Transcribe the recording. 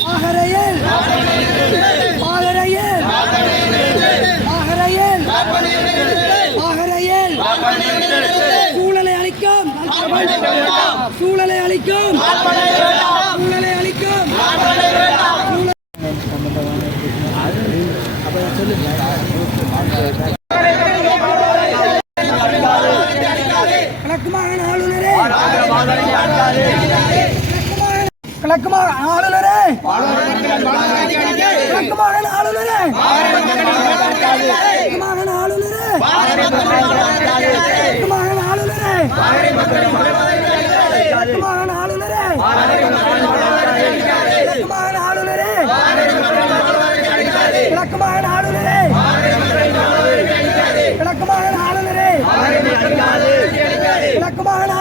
பாகரையில். பாகரையில். பாகரையில். பாகரையில். சூழலை அளிக்கும் சூழலை அளிக்கும் சூழலை அளிக்கும் சம்பந்தமான அப்போ கிழக்கு மாகாண ஆளுநரே கிழக்கு மாகாண ஆளுநர் வெக்கமான ஆளுநரே. வெக்கமான ஆளுநரே. வெக்கமான ஆளுநரே. வெக்கமான ஆளுநரே. வெக்கமான ஆளுநரே. விளக்கமான